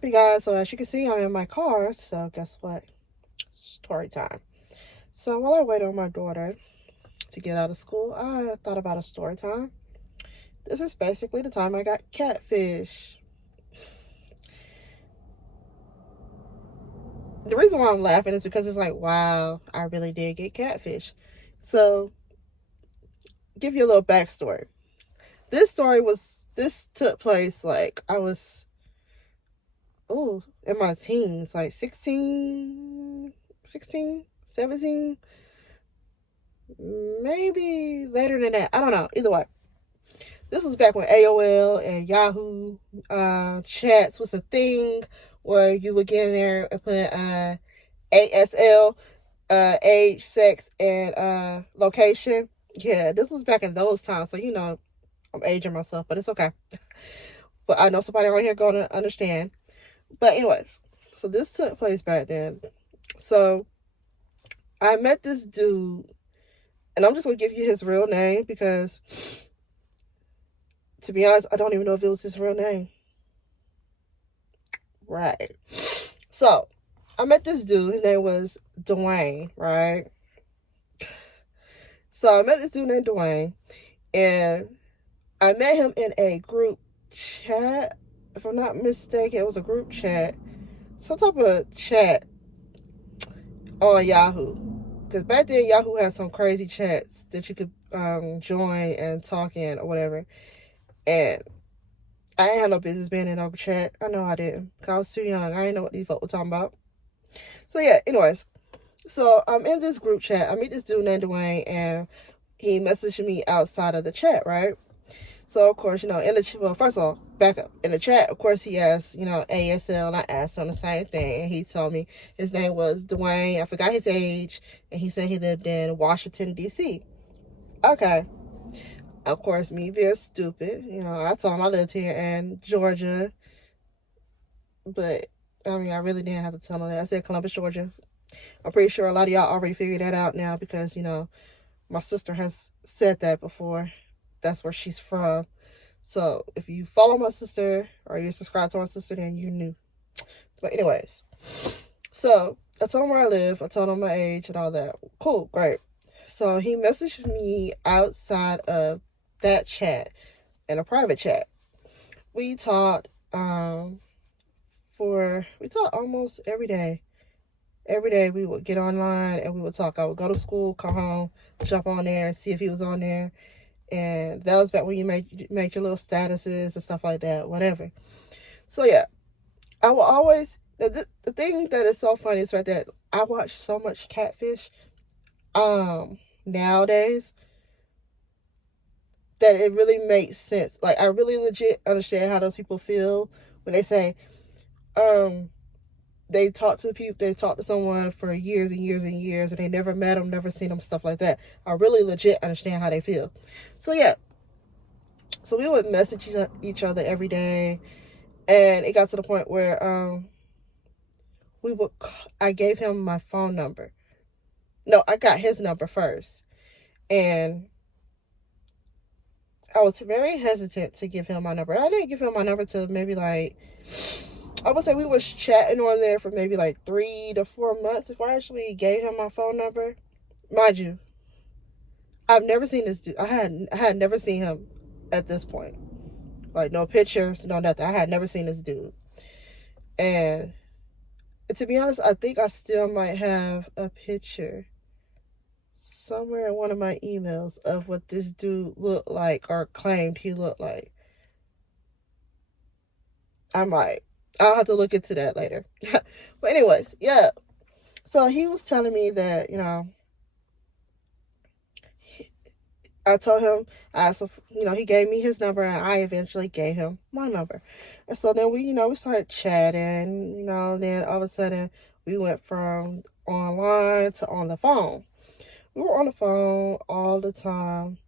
up, you guys? So as you can see, I'm in my car. So guess what? Story time. So while I wait on my daughter to get out of school, I thought about a story time. This is basically the time I got catfish. The reason why I'm laughing is because it's like, wow, I really did get catfish. So, give you a little backstory. This took place like I was, in my teens, like 16, 17, maybe later than that. I don't know. Either way. This was back when AOL and Yahoo chats was a thing where you would get in there and put ASL, age, sex, and location. Yeah, this was back in those times. So, I'm aging myself, but it's okay. But I know somebody around here going to understand. But anyways, so this took place back then. So I met this dude, and I'm just going to give you his real name because, to be honest, I don't even know if it was his real name. Right. So I met this dude. His name was Dwayne, right? So I met this dude named Dwayne, and I met him in a group chat. If I'm not mistaken, it was a group chat. Some type of chat on Yahoo. Because back then, Yahoo had some crazy chats that you could join and talk in or whatever. And I ain't had no business being in no chat. I know I didn't. Because I was too young. I didn't know what these folk were talking about. So, yeah, anyways. So, I'm in this group chat. I meet this dude named Dwayne, and he messaged me outside of the chat, right? So, of course, first of all, back up. In the chat, of course, he asked, ASL, and I asked him the same thing. And he told me his name was Dwayne. I forgot his age, and he said he lived in Washington, D.C. Okay. Of course, me being stupid, I told him I lived here in Georgia. But, I really didn't have to tell him that. I said Columbus, Georgia. I'm pretty sure a lot of y'all already figured that out now because, my sister has said that before. That's where she's from. So if you follow my sister or you're subscribed to my sister, then you knew. But anyways, so I told him where I live. I told him my age and all that. Cool, great. So he messaged me outside of that chat in a private chat. We talked almost every day. Every day we would get online and we would talk. I would go to school, come home, jump on there and see if he was on there. And that was back when you made your little statuses and stuff like that, whatever. So, yeah, I will always... The thing that is so funny is right that I watch so much Catfish nowadays that it really makes sense. Like, I really legit understand how those people feel when they say they talk to someone for years and years and years, and they never met them, never seen them, stuff like that. I really legit understand how they feel. So, yeah. So, we would message each other every day, and it got to the point where I gave him my phone number. No, I got his number first. And I was very hesitant to give him my number. I didn't give him my number till maybe like... I would say we was chatting on there for maybe like 3 to 4 months before I actually gave him my phone number. Mind you, I've never seen this dude. I had never seen him at this point. Like, no pictures, no nothing. I had never seen this dude. And to be honest, I think I still might have a picture somewhere in one of my emails of what this dude looked like or claimed he looked like. I might. I'll have to look into that later. But anyways, yeah. So he was telling me that, I told him, he gave me his number and I eventually gave him my number. And so then we started chatting, then all of a sudden we went from online to on the phone. We were on the phone all the time.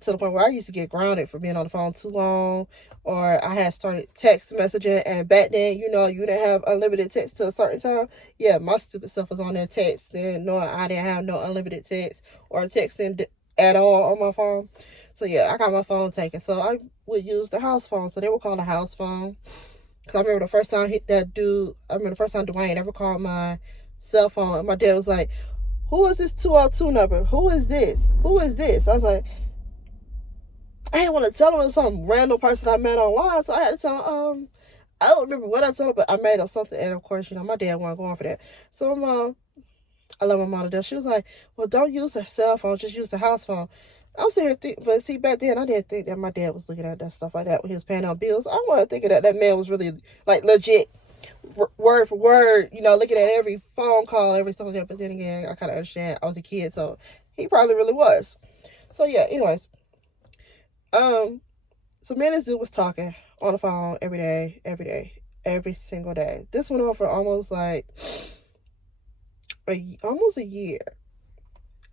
To the point where I used to get grounded for being on the phone too long, or I had started text messaging, and back then, you didn't have unlimited text till a certain time. Yeah, my stupid stuff was on there texting, knowing I didn't have no unlimited text or texting at all on my phone. So yeah, I got my phone taken. So I would use the house phone. So they would call the house phone. Because I remember the first time the first time Dwayne ever called my cell phone, and my dad was like, who is this 202 number? Who is this? Who is this? I was like, I didn't want to tell him it was some random person I met online, so I had to tell him, I don't remember what I told him, but I made up something, and of course, my dad wasn't going for that. So my mom, I love my mom to death. She was like, well, don't use her cell phone, just use the house phone. I was sitting here but see, back then, I didn't think that my dad was looking at that stuff like that when he was paying out bills. I wasn't thinking that man was really, like, legit, word for word, looking at every phone call, every stuff like that. But then again, I kind of understand. I was a kid, so he probably really was. So, yeah, anyways. So me and this dude was talking on the phone every single day. This went on for almost like almost a year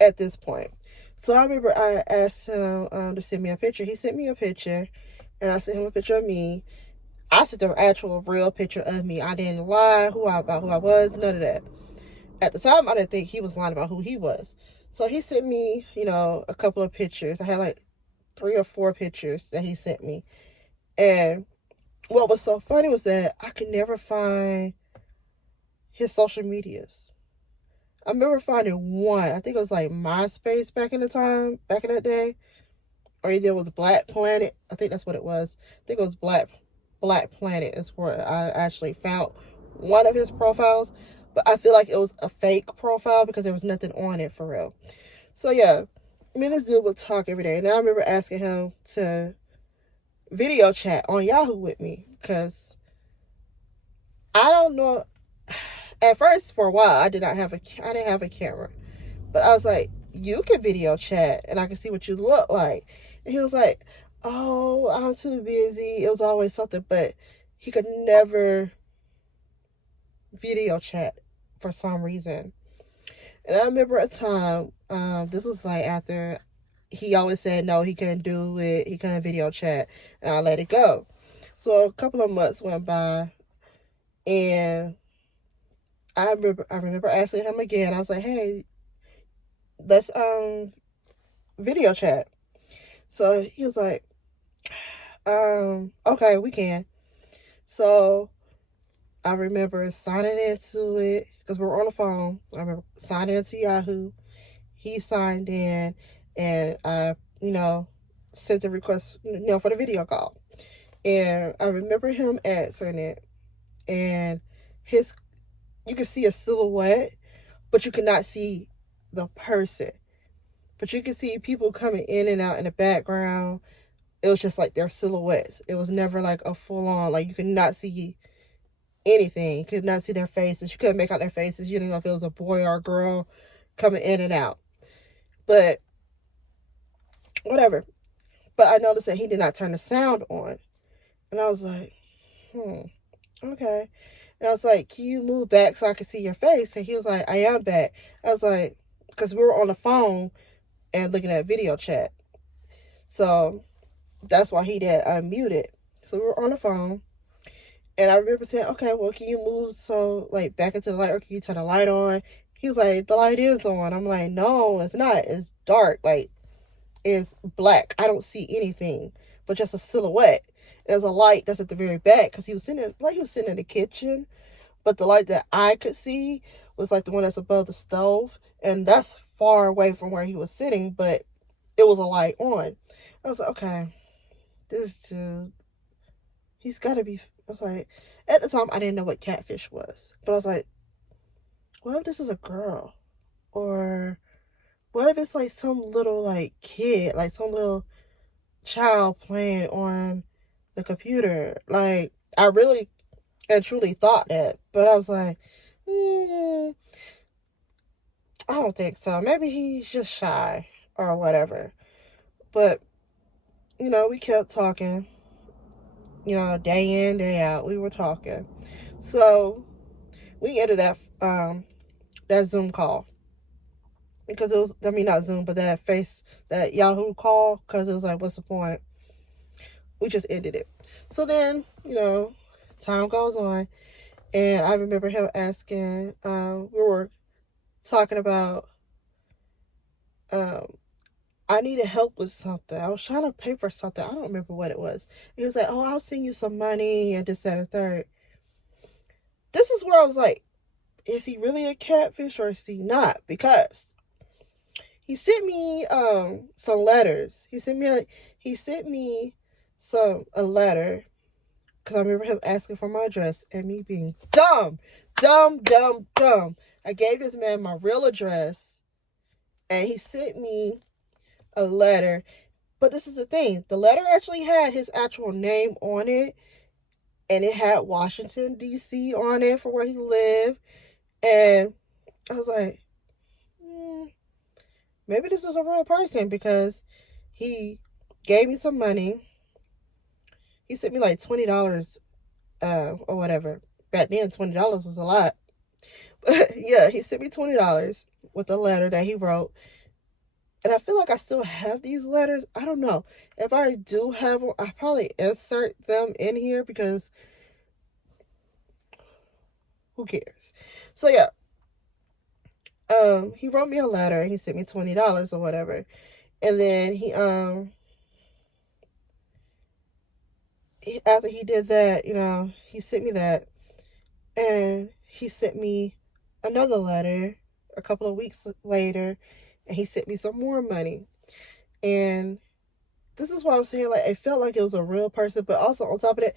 at this point. So I remember I asked him to send me a picture. He sent me a picture, and I sent him a picture of me. I sent him an actual real picture of me. I didn't lie about who I was, none of that. At the time, I didn't think he was lying about who he was. So he sent me, a couple of pictures. I had like 3 or 4 pictures that he sent me. And what was so funny was that I could never find his social medias. I remember finding one. I think it was like MySpace back in that day. Or either it was Black Planet. I think that's what it was. I think it was Black Planet is where I actually found one of his profiles. But I feel like it was a fake profile because there was nothing on it for real. So yeah, me and this dude would talk every day. And I remember asking him to video chat on Yahoo with me. Because I don't know. At first, for a while, I didn't have a camera. But I was like, you can video chat and I can see what you look like. And he was like, oh, I'm too busy. It was always something, but he could never video chat for some reason. And I remember a time, this was like after he always said no, he couldn't do it. He couldn't video chat, and I let it go. So a couple of months went by, and I remember asking him again. I was like, hey, let's video chat. So he was like, okay, we can. So I remember signing into it because we were on the phone. I remember signing into Yahoo. He signed in, and I, sent a request, for the video call. And I remember him answering it, and you could see a silhouette, but you could not see the person. But you could see people coming in and out in the background. It was just like their silhouettes. It was never like a full on, like you could not see anything. You could not see their faces. You couldn't make out their faces. You didn't know if it was a boy or a girl coming in and out. But whatever. But I noticed that he did not turn the sound on. And I was like, okay. And I was like, can you move back so I can see your face? And he was like, I am back. I was like, because we were on the phone and looking at video chat. So that's why he did unmuted. So we were on the phone. And I remember saying, okay, well, can you move like back into the light, or can you turn the light on? He was like, the light is on. I'm like, no, it's not. It's dark. Like, it's black. I don't see anything but just a silhouette. There's a light that's at the very back because he was sitting in the kitchen, but the light that I could see was like the one that's above the stove, and that's far away from where he was sitting, but it was a light on. I was like, okay, this dude, he's got to be. I was like, at the time I didn't know what catfish was, but I was like, what if this is a girl, or what if it's like some little like kid, like some little child playing on the computer? Like, I really and truly thought that, but I was like, I don't think so. Maybe he's just shy or whatever. But we kept talking. Day in, day out, we were talking. So we ended that Zoom call, because it was, not Zoom, but that Yahoo call, because it was like, what's the point? We just ended it. So then, time goes on, and I remember him asking, we were talking about, I needed help with something. I was trying to pay for something. I don't remember what it was. He was like, oh, I'll send you some money and this, that, and third. This is where I was like, is he really a catfish or is he not? Because he sent me some letters. He sent me a letter because I remember him asking for my address and me being dumb. I gave this man my real address and he sent me a letter. But this is the thing. The letter actually had his actual name on it and it had Washington, D.C. on it for where he lived. And I was like, maybe this is a real person because he gave me some money. He sent me like $20 or whatever. Back then, $20 was a lot. But yeah, he sent me $20 with a letter that he wrote. And I feel like I still have these letters. I don't know. If I do have them, I'll probably insert them in here because who cares? So yeah. He wrote me a letter and he sent me $20 or whatever. And then after he did that, he sent me that. And he sent me another letter a couple of weeks later. And he sent me some more money. And this is why I'm saying, like, it felt like it was a real person. But also, on top of that,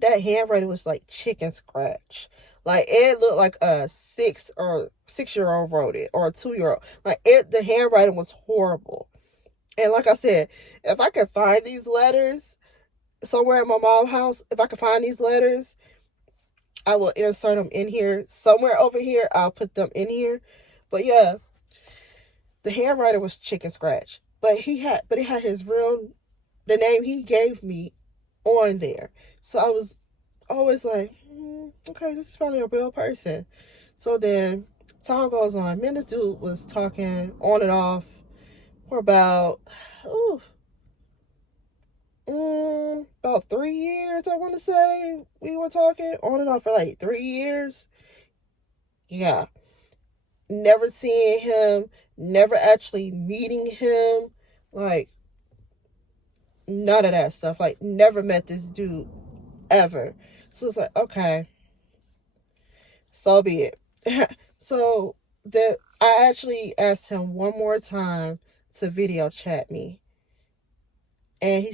that handwriting was like chicken scratch. Like, it looked like a 6-year-old wrote it. Or a 2-year-old. Like, the handwriting was horrible. And like I said, if I could find these letters somewhere at my mom's house, if I could find these letters, I will insert them in here. Somewhere over here, I'll put them in here. But yeah, the handwriting was chicken scratch. But it had the name he gave me on there. So I was always like, okay, this is probably a real person. So then time goes on. Me and this dude was talking on and off for about 3 years, I want to say. We were talking on and off for like 3 years. Yeah. Never seeing him, never actually meeting him, like, none of that stuff. Like, never met this dude ever. So it's like, okay, so be it. So I actually asked him one more time to video chat me, and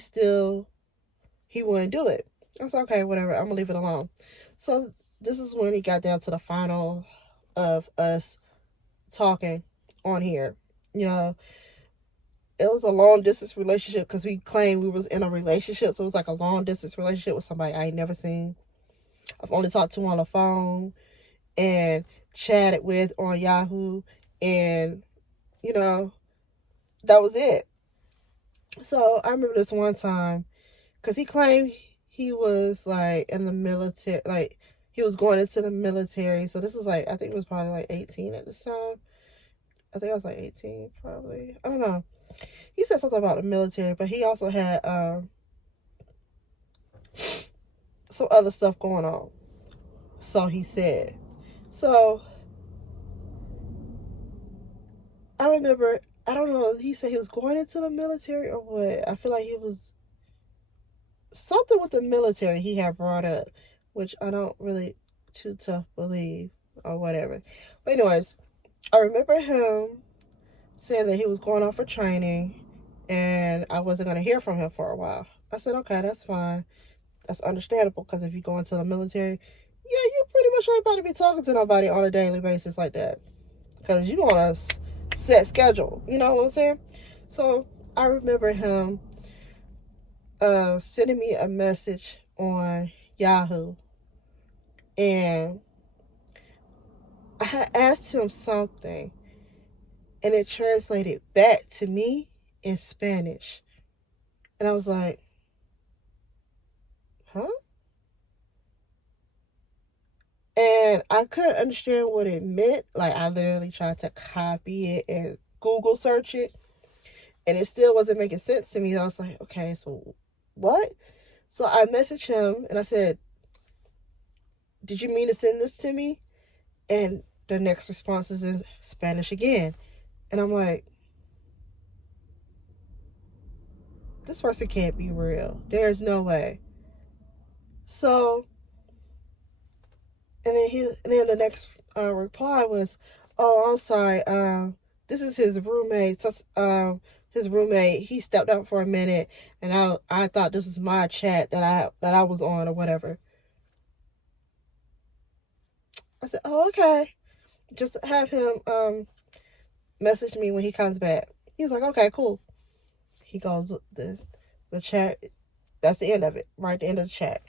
he wouldn't do it. I was like, okay, whatever, I'm gonna leave it alone. So this is when he got down to the final of us talking on here. It was a long distance relationship because we claimed we was in a relationship. So it was like a long distance relationship with somebody I ain't never seen. I've only talked to on the phone and chatted with on Yahoo. And, that was it. So I remember this one time because he claimed he was like in the military, like he was going into the military. So this was like, I think it was probably like 18 at this time. I think I was like 18 probably. I don't know. He said something about the military, but he also had some other stuff going on. So he said. So I remember, I don't know, he said he was going into the military or what. I feel like he was something with the military he had brought up, which I don't really too tough believe or whatever. But anyways, I remember him saying that he was going off for training and I wasn't going to hear from him for a while. I said, okay, that's fine. That's understandable because if you go into the military, yeah, you pretty much ain't about to be talking to nobody on a daily basis like that because you on a set schedule. You know what I'm saying? So I remember him sending me a message on Yahoo, and I had asked him something and it translated back to me in Spanish. And I was like, huh? And I couldn't understand what it meant. Like, I literally tried to copy it and Google search it, and it still wasn't making sense to me. I was like, okay, so what? So I messaged him and I said, did you mean to send this to me? And the next response is in Spanish again. And I'm like, this person can't be real. There's no way. So, and then the next reply was, "Oh, I'm sorry. This is his roommate. His roommate. He stepped out for a minute, and I thought this was my chat that I was on or whatever." I said, "Oh, okay. Just have him message me when he comes back." He's like, "Okay, cool." He goes, the chat. That's the end of it. Right, the end of the chat.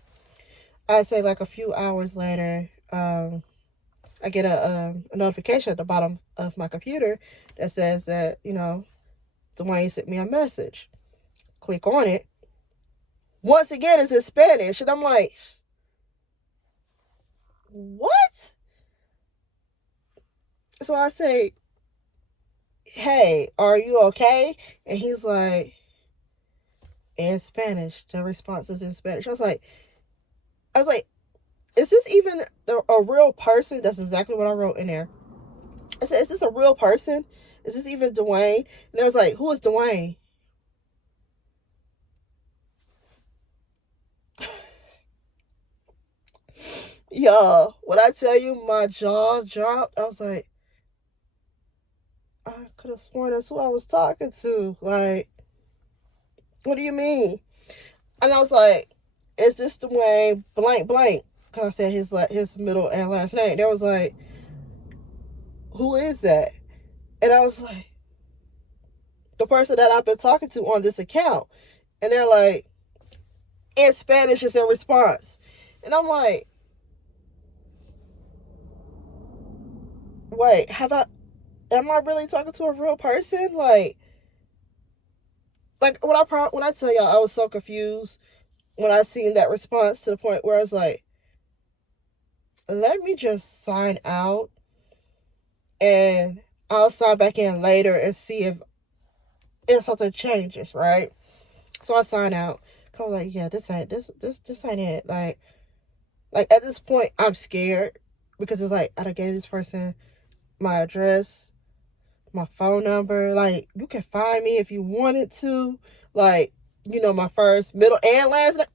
I'd say like a few hours later, I get a notification at the bottom of my computer that says that, Dwayne sent me a message. Click on it. Once again, it's in Spanish. And I'm like, what? So I say, "Hey, are you okay?" And he's like, in Spanish. The response is in Spanish. I was like, is this even a real person? That's exactly what I wrote in there. I said, is this a real person? Is this even Dwayne? And I was like, who is Dwayne? Yo, when I tell you my jaw dropped, I was like, I could have sworn that's who I was talking to. Like, what do you mean? And I was like, is this Dwayne blank blank? Because I said his middle and last name. They was like, who is that? And I was like, the person that I've been talking to on this account. And they're like, in Spanish is their response. And I'm like, wait, am I really talking to a real person? Like when I tell y'all I was so confused when I seen that response, to the point where I was like, let me just sign out and I'll sign back in later and see if something changes, right? So I sign out. Cause I'm like, yeah, this ain't it. Like at this point I'm scared, because it's like I done gave this person my address, my phone number. Like, you can find me if you wanted to. Like, my first, middle, and last name.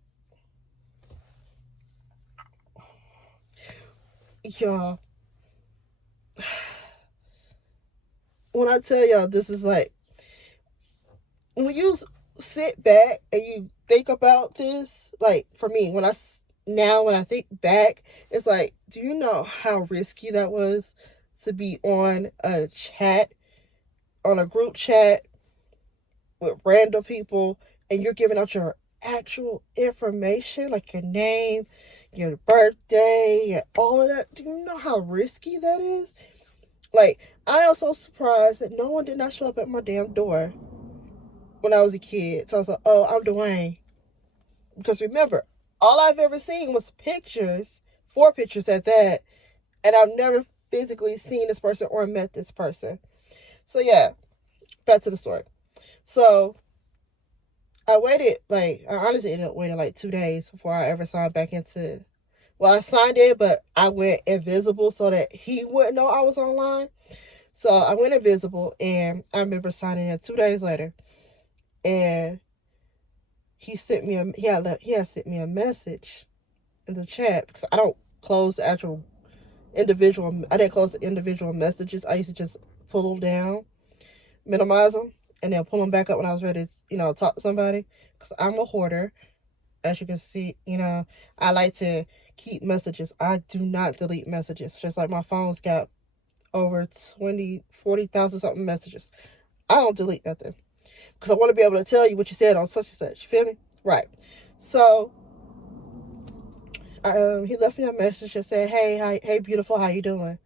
Y'all, when I tell y'all, this is like, when you sit back and you think about this, like, for me, when I think back, it's like, do you know how risky that was to be on a group chat with random people, and you're giving out your actual information, like your name, your birthday, and all of that? Do you know how risky that is? Like, I am so surprised that no one did not show up at my damn door when I was a kid. So I was like, oh, I'm Dwayne. Because remember, all I've ever seen was pictures, 4 pictures at that, and I've never physically seen this person or met this person. So yeah, back to the story. So I honestly ended up waiting like 2 days before I ever signed back into. Well, I signed in, but I went invisible so that he wouldn't know I was online. So I went invisible, and I remember signing in 2 days later, and he had sent me a message in the chat, because I don't close the actual individual. I didn't close the individual messages. I used to just pull them down, minimize them, and then pull them back up when I was ready to, talk to somebody. Because I'm a hoarder. As you can see, I like to keep messages. I do not delete messages. Just like my phone's got over 40,000 something messages. I don't delete nothing, because I want to be able to tell you what you said on such and such. You feel me? Right. So he left me a message and said, hey, beautiful, how you doing?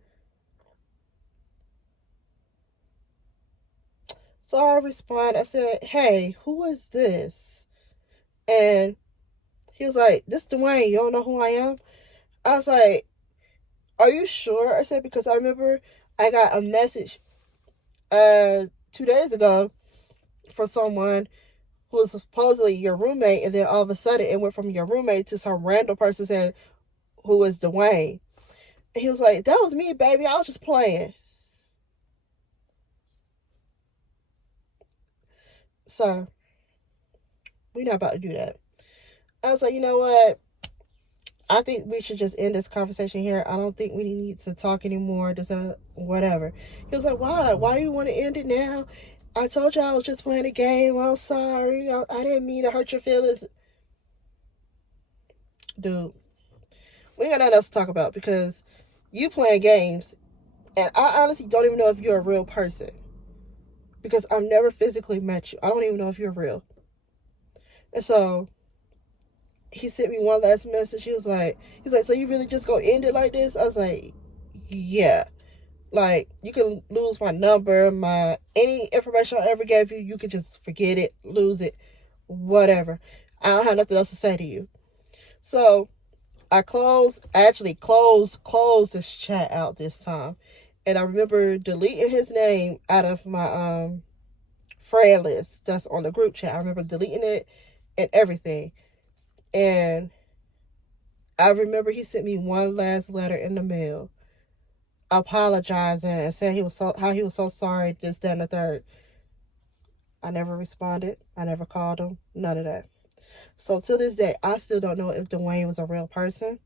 So I responded. I said, hey, who is this? And he was like, this Dwayne, you don't know who I am? I was like, are you sure? I said, because I remember I got a message 2 days ago from someone who was supposedly your roommate, and then all of a sudden it went from your roommate to some random person saying, who is Dwayne? And he was like, that was me, baby. I was just playing. So We not about to do that. I was like, you know what? I think we should just end this conversation here. I don't think we need to talk anymore. Just whatever. He was like, why? Why you want to end it now? I told you I was just playing a game. I'm sorry. I didn't mean to hurt your feelings. Dude, we ain't got nothing else to talk about because you playing games. And I honestly don't even know if you're a real person. Because I've never physically met you. I don't even know if you're real. And so he sent me one last message. He's like, so you really just gonna end it like this? I was like, yeah. Like, you can lose my number, any information I ever gave you, you can just forget it, lose it, whatever. I don't have nothing else to say to you. So I closed this chat out this time. And I remember deleting his name out of my friend list that's on the group chat. I remember deleting it and everything. And I remember he sent me one last letter in the mail apologizing and saying he was so sorry, this, that, and the third. I never responded. I never called him. None of that. So to this day, I still don't know if Dwayne was a real person.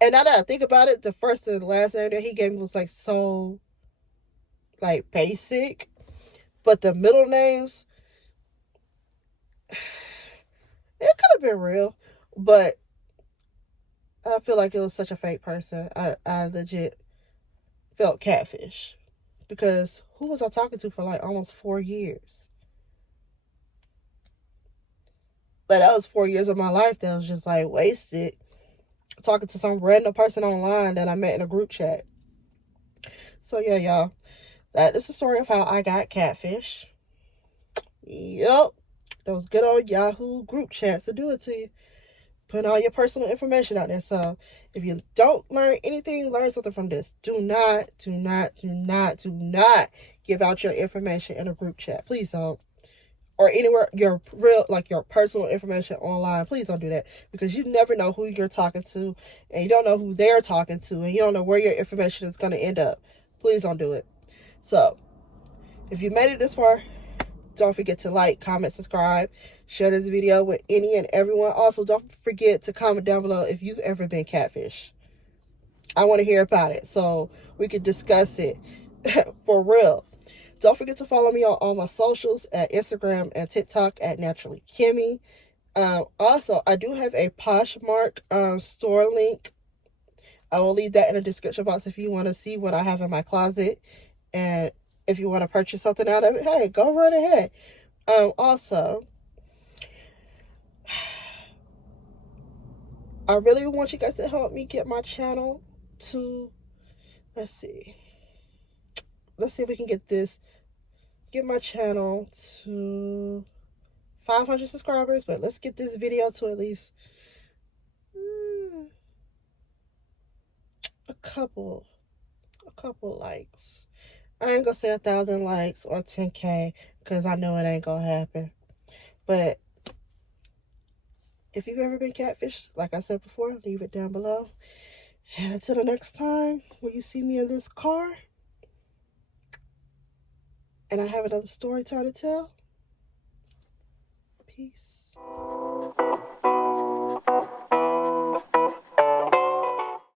And now that I think about it, the first and the last name that he gave me was like so like basic. But the middle names, it could have been real. But I feel like it was such a fake person. I legit felt catfish. Because who was I talking to for like almost 4 years? Like, that was 4 years of my life that was just like wasted talking to some random person online that I met in a group chat. So yeah, y'all. That is the story of how I got catfish. Yep. Those good old Yahoo group chats to do it to you. Putting all your personal information out there. So if you don't learn anything, learn something from this. Do not give out your information in a group chat. Please don't. Or anywhere, your personal information online. Please don't do that. Because you never know who you're talking to. And you don't know who they're talking to. And you don't know where your information is going to end up. Please don't do it. So, if you made it this far, don't forget to like, comment, subscribe, share this video with any and everyone. Also, don't forget to comment down below if you've ever been catfish. I want to hear about it so we can discuss it for real. Don't forget to follow me on all my socials at Instagram and TikTok at NaturallyKimmie. Also, I do have a Poshmark store link. I will leave that in the description box if you want to see what I have in my closet. And if you want to purchase something out of it, hey, go right ahead. Also, I really want you guys to help me get my channel to, let's see if we can get my channel to 500 subscribers, but let's get this video to at least a couple likes. I ain't gonna say 1,000 likes or 10K because I know it ain't gonna happen. But if you've ever been catfished, like I said before, leave it down below. And until the next time when you see me in this car and I have another story time to tell, peace.